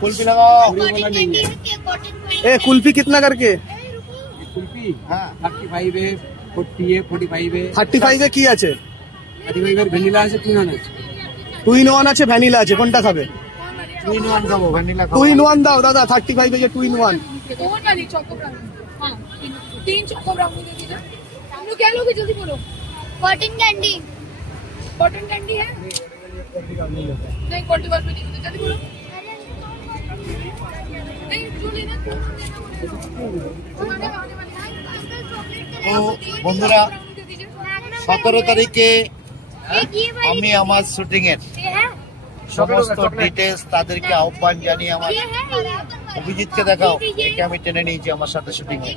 कुल्फी लगाओ। ए कुल्फी कितना करके? कुल्फी 35 है, 40 है, 45 है। 35 কি আছে? 35 এর ভ্যানিলা আছে, 2 in 1 আছে। 2 in 1 আছে, ভ্যানিলা আছে, কোনটা খাবে? 2 in 1 খাবো, ভ্যানিলা খাবো। 2 in 1 দাও দাদা, 35 এ 2 in 1। कौन वाली चोको ब्राउन? हां 3 चोको ब्राउन दे दीजिए। हम लोग क्या लोगे जल्दी बोलो। Cotton candy. कॉटन कैंडी है? नहीं क्वालिटी वाला नहीं होता, जल्दी बोलो। नहीं जो लेना তো বন্ধুরা 17 তারিখে আমি আমার শুটিং এর সমস্ত ডিটেলস তাদেরকে আহ্বান জানিয়ে আমার অভিজিৎকে দেখাও, একে আমি টেনে নিয়েছি আমার সাথে শুটিং এ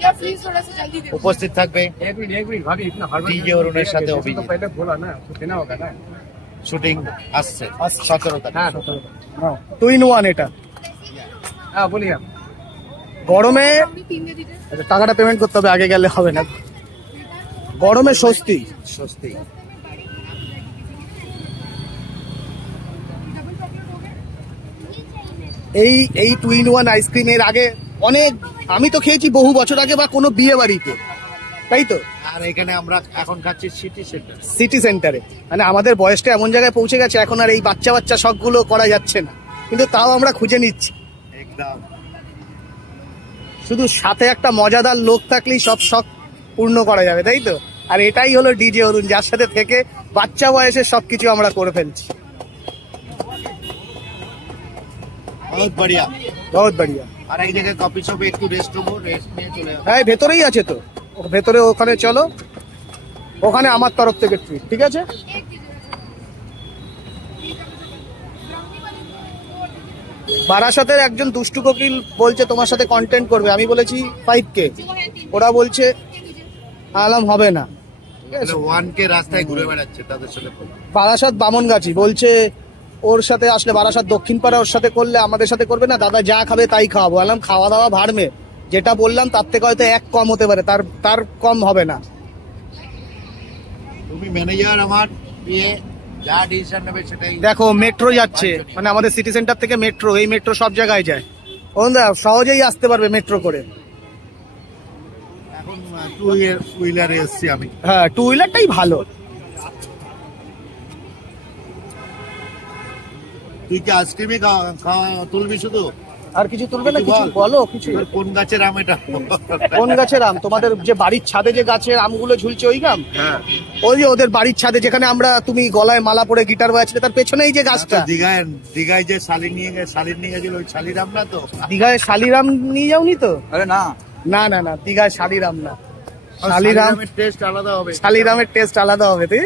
উপস্থিত থাকবে। ডিজে অরুণের সাথে অভিজিৎ শুটিং আসছে 17 তারিখ। 2 in 1 এটা। হ্যাঁ বলিয়া গরমে টাকাটা পেমেন্ট করতে হবে, আগে গেলে হবে না। গরমে স্বস্তি স্বস্তি। এই 2 in 1 আইসক্রিম এর আগে অনেক আমি তো খেয়েছি বহু বছর আগে, বা কোনো বিয়ে বাড়িতে, তাই তো। আর এখানে আমরা এখন খাচ্ছি সিটি সেন্টারে। মানে আমাদের বয়সটা এমন জায়গায় পৌঁছে গেছে, এখন আর এই বাচ্চা বাচ্চা শখগুলো করা যাচ্ছে না, কিন্তু তাও আমরা খুঁজে নিচ্ছি। একদম। শুধু সাথে একটা মজাদার লোক থাকলেই সব শখ পূর্ণ করা যাবে, তাই তো। আর এটাই হলো ডিজে অরুণ, যার সাথে থেকে বাচ্চা বয়সে সবকিছু আমরা করে ফেলছি। বহুত বড়িয়া, বহুত বড়িয়া। আর এই জায়গায় কফি শপে একটু রেস্ট হবো, রেস্ট নিয়ে চলে যাবো। হ্যাঁ ভেতরেই আছে তো, ভেতরে ওখানে চলো, ওখানে আমার তরফ থেকে ট্রিট, ঠিক আছে। বারাসাতের একজন দুষ্টু কোকিল বলছে তোমার সাথে কন্টেন্ট করবে, আমি বলেছি 5K, ওরা বলছে আলাম হবে না, ঠিক আছে। 1K রাস্তায় ঘুরে বেড়াচ্ছে তাদের সাথে। বারাসাত বামনগাছি বলছে ওর সাথে আসলে, বারাসাত দক্ষিণ পাড়া, ওর সাথে করলে আমাদের সাথে করবে না, দাদা যা খাবে তাই খাওয়াবো। বললাম খাওয়া দাওয়া ভাড়মে, যেটা বললাম তার থেকে হয়তো 1 কম হতে পারে, তার কম হবে না। তুমি ম্যানেজার, আমার বিয়ে যা ডিসিশন নেবে সেটাই। দেখো মেট্রো যাচ্ছে, মানে আমাদের সিটি সেন্টার থেকে মেট্রো, এই মেট্রো সব জায়গায় যায়, সহজেই আসতে পারবে মেট্রো করে। এখন 2 হুইলারে এসছি আমি। হ্যাঁ 2 হুইলারটাই ভালো। তুই কি আইসক্রিমই তুলবি শুধু, আর কিছু তুলবে না? কিছু বলো, কিছু। কোন গাছের আম এটা? কোন গাছের আম? তোমাদের যে বাড়ির ছাদে যে গাছের আমগুলো ঝুলছে ওই আম? হ্যাঁ ওই যে ওদের বাড়ির ছাদে, যেখানে আমরা তুমি গলায় মালা পরে গিটার বাজাচ্ছিলে, তার পেছনেই যে গাছটা। দীঘায় যে শালির নিয়ে গেছিল, ওই শালির আম না তো? দীঘায় শালিরাম নিয়ে যাওনি তো? আরে না না না না, দীঘায় শালিরাম না, শালিরামের টেস্ট আলাদা হবে। শালিরামের টেস্ট আলাদা হবে, তুই